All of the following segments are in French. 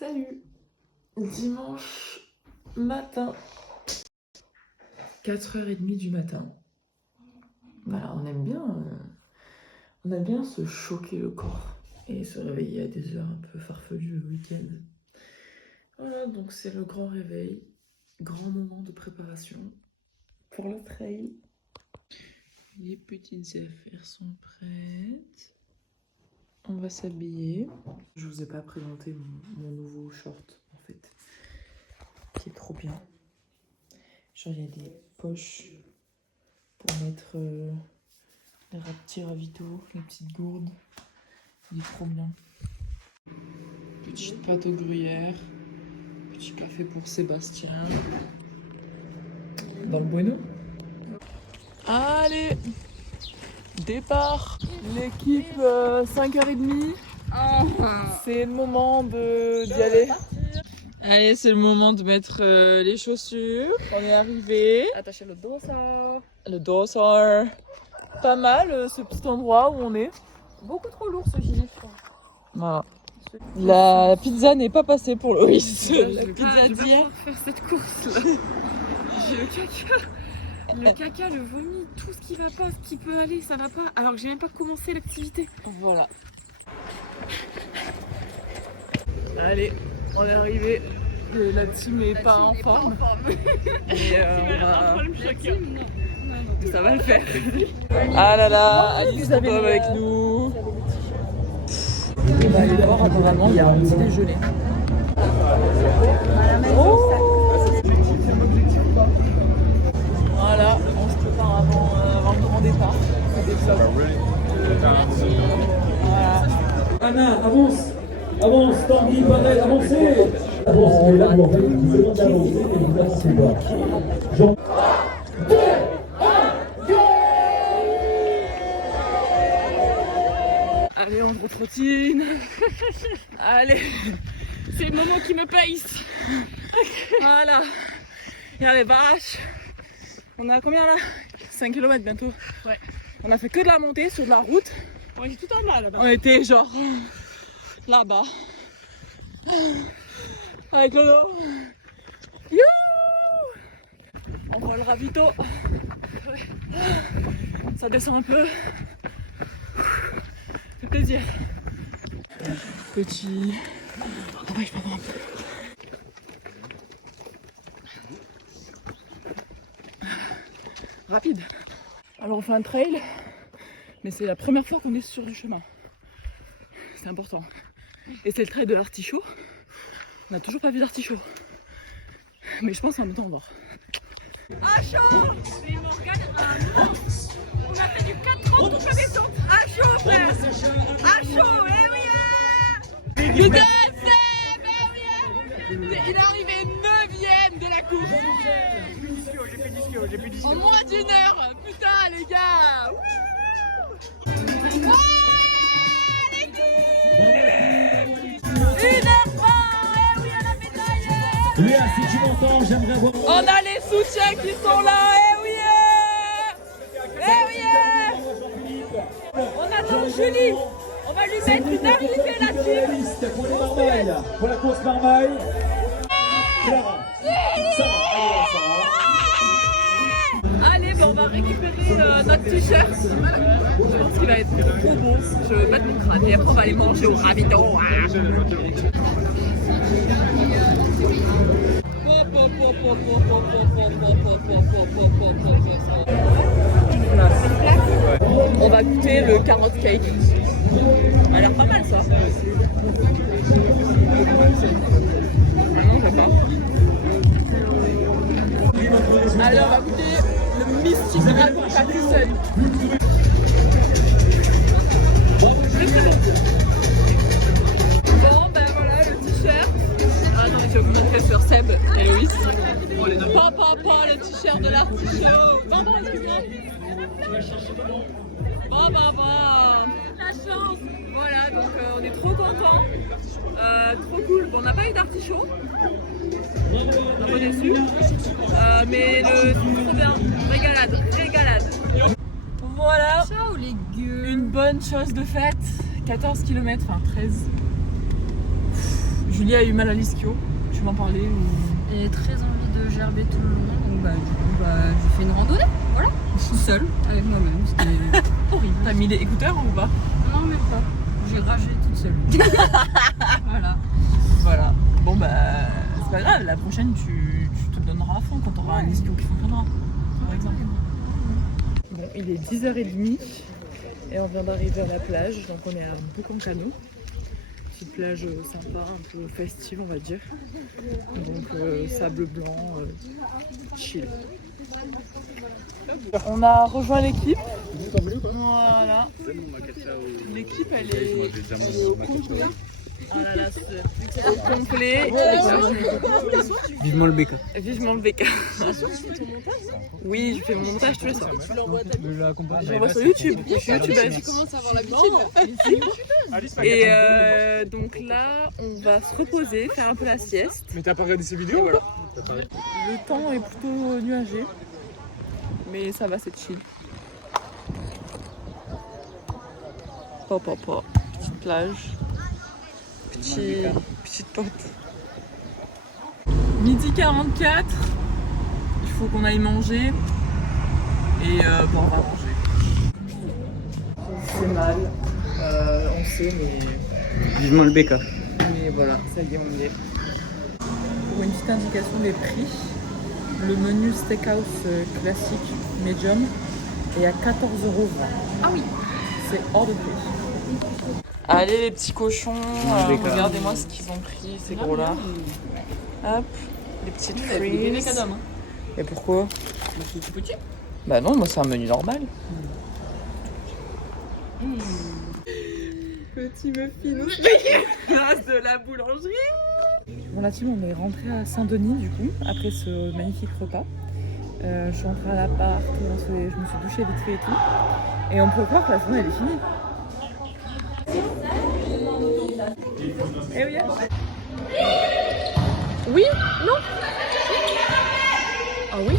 Salut! Dimanche matin, 4h30 du matin. Voilà, on aime bien se choquer le corps et se réveiller à des heures un peu farfelues le week-end. Voilà, donc c'est le grand réveil, grand moment de préparation pour le trail. Les petites affaires sont prêtes. On va s'habiller. Je vous ai pas présenté mon nouveau short en fait, qui est trop bien. Genre il y a des poches pour mettre les petits ravitaux, les petites gourdes. Il est trop bien. Petite pâte au gruyère. Petit café pour Sébastien. Dans le bueno. Allez, départ. L'équipe 5h30. C'est le moment d'y aller. Allez, c'est le moment de mettre les chaussures. On est arrivé. Attachez le dossard. Le dossard. Pas mal ce petit endroit où on est. Beaucoup trop lourd ce gilet, je crois. Voilà. La pizza n'est pas passée pour Loïs. La pizza Je vais d'hier. pas faire cette course là. J'ai le caca, le vomi, tout ce qui va pas, ce qui peut aller, ça va pas. Alors que j'ai même pas commencé l'activité. Voilà. Allez, on est arrivé. La team est pas en forme. Mais ça va le faire. Ah là là, Alice est avec nous. Et bah les bords, apparemment, il y a un petit déjeuner. Oh, voilà, on se prépare avant le grand départ. Voilà. Anna, avance, Tanguy, pareil, avancez. Avancez, là, vous vous demandez d'avancer et vous avancez pas. Jean. Allez, on retrottine. Allez, c'est le moment qui me pace. Voilà. Il y a les vaches. On a combien là? 5 km bientôt. Ouais. On a fait que de la montée sur de la route. On était tout en bas là-bas. On était genre là-bas. Avec le dos. Youhou! On voit le ravito. Ouais. Ça descend un peu. Ça fait plaisir. Petit. Ah ouais, je m'en vais un peu. Rapide. Alors on fait un trail, mais c'est la première fois qu'on est sur du chemin. C'est important. Et c'est le trail de l'artichaut. On n'a toujours pas vu d'artichaut. Mais je pense en même temps on va voir. À chaud! Et Morgane, on a fait du 4 ans pour la descente. À chaud frère! À chaud, eh oui! Putain, Seb, il est arrivé 9ème de la course. J'ai plus 10 En moins d'une heure. Putain les gars. Léa, si tu m'entends, j'aimerais voir. On a les soutiens qui sont là. Eh oui. Eh oui. On attend Julie. On va lui mettre une arrivée là-dessus. Pour les marmailles, pour la course marmaille. Clara. Allez, ben on va récupérer notre t-shirt. Je pense qu'il va être trop beau. Je vais mettre mon crâne et après on va aller manger au ravito. On va goûter le carrot cake. Ça a l'air pas mal ça. Ah non, j'aime pas. Allez, on va goûter le Mystic Dragon Capitaine. Très bon. Bon, ben voilà le t-shirt. Ah non, mais je vais vous montrer sur Seb et Loïs. Pas le t-shirt de l'artichaut. Bon, excuse-moi. Bon. La chance. Voilà, donc on est trop contents. Trop cool. Bon, on n'a pas eu d'artichaut. Un peu déçu. Mais le trop bien. Régalade. Voilà. Ciao les gueux. Une bonne chose de faite. 14 km, enfin 13. Julie a eu mal à l'ischio. Tu m'en parlais ou... J'ai très envie de gerber tout le long, donc du coup j'ai fait une randonnée, voilà, toute seule, avec moi-même, c'était horrible. T'as mis les écouteurs ou pas? Non, même pas, j'ai ragé toute seule. Voilà. Voilà. Bon c'est pas grave, la prochaine tu te donneras à fond quand t'auras un ischio qui fonctionnera, par exemple. Bon, il est 10h30 et on vient d'arriver à la plage, donc on est à Boucancano. Petite plage sympa, un peu festive on va dire. Donc sable blanc, chill. On a rejoint l'équipe. Voilà. L'équipe elle est au complet. Oh là là, au complet. Vivement le BK. Vivement le BK. Oui, je fais mon montage tous les soirs. Je l'envoie sur YouTube. Je suis youtubeuse. Tu commences à avoir l'habitude. Et donc là, on va se reposer, faire un peu la sieste. Mais t'as pas regardé ces vidéos? Voilà. Le temps est plutôt nuagé, mais ça va, c'est chill. Pop. Petite plage. Petite pote. Midi 44. Il faut qu'on aille manger. Et bon, on va manger. C'est mal. On sait, Vivement le BK. mais voilà, ça y est, on y est. Pour une petite indication des prix, le menu steakhouse classique medium est à 14,20 €. Ah oui. C'est hors de prix. Allez les petits cochons, regardez-moi ce qu'ils ont pris, ces gros là. Hop, les petites frites. Et pourquoi? C'est petit. Bah non, moi c'est un menu normal. Petit muffin grâce de la boulangerie. Bon la team, on est rentré à Saint-Denis du coup, après ce magnifique repas. Je suis rentrée à l'appart, je me suis douchée vite fait et tout. Et on peut croire que la journée elle est finie. Eh oui. Oui? Non? Ah oui?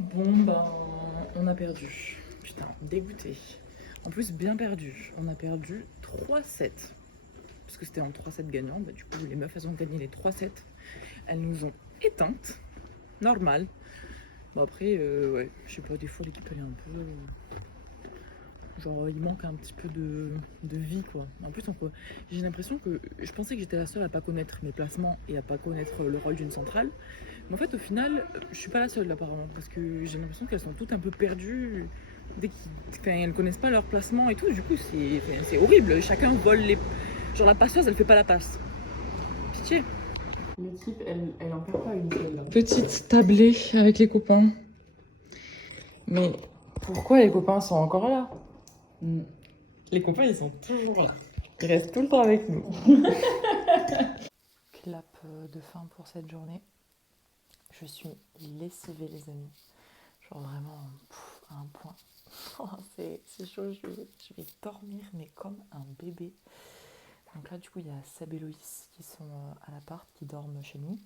Bon on a perdu. Putain, dégoûté. En plus bien perdu. On a perdu 3-7. Parce que c'était en 3-7 gagnants. Du coup les meufs elles ont gagné les 3-7. Elles nous ont éteintes. Normal. Bon après, ouais, je sais pas, des fois l'équipe elle est un peu... genre il manque un petit peu de vie quoi. En plus j'ai l'impression que... Je pensais que j'étais la seule à pas connaître mes placements et à pas connaître le rôle d'une centrale. Mais en fait au final, je suis pas la seule apparemment. Parce que j'ai l'impression qu'elles sont toutes un peu perdues. Elles connaissent pas leur placement et tout. Du coup c'est horrible. Chacun vole les... Genre la passeuse elle fait pas la passe. Pitié. L'équipe, elle en perd pas une seule là. Petite tablée avec les copains. Mais pourquoi les copains sont encore là? Les copains, ils sont toujours là. Ils restent tout le temps avec nous. Clap de fin pour cette journée. Je suis lessivée les amis. Genre vraiment à un point. C'est chaud, je vais dormir mais comme un bébé. Donc là, du coup, il y a Seb et Loïs qui sont à l'appart, qui dorment chez nous.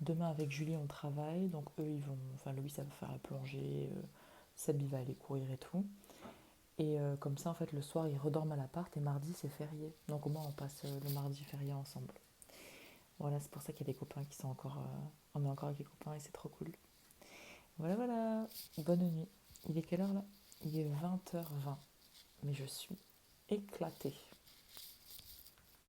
Demain, avec Julie, on travaille. Donc eux, ils vont... Enfin, Loïs, ça va faire la plongée. Seb, il va aller courir et tout. Et comme ça, en fait, le soir, ils redorment à l'appart. Et mardi, c'est férié. Donc au moins, on passe le mardi férié ensemble. Voilà, c'est pour ça qu'il y a des copains qui sont encore... on est encore avec les copains et c'est trop cool. Voilà. Bonne nuit. Il est quelle heure, là? Il est 20h20. Mais je suis éclatée.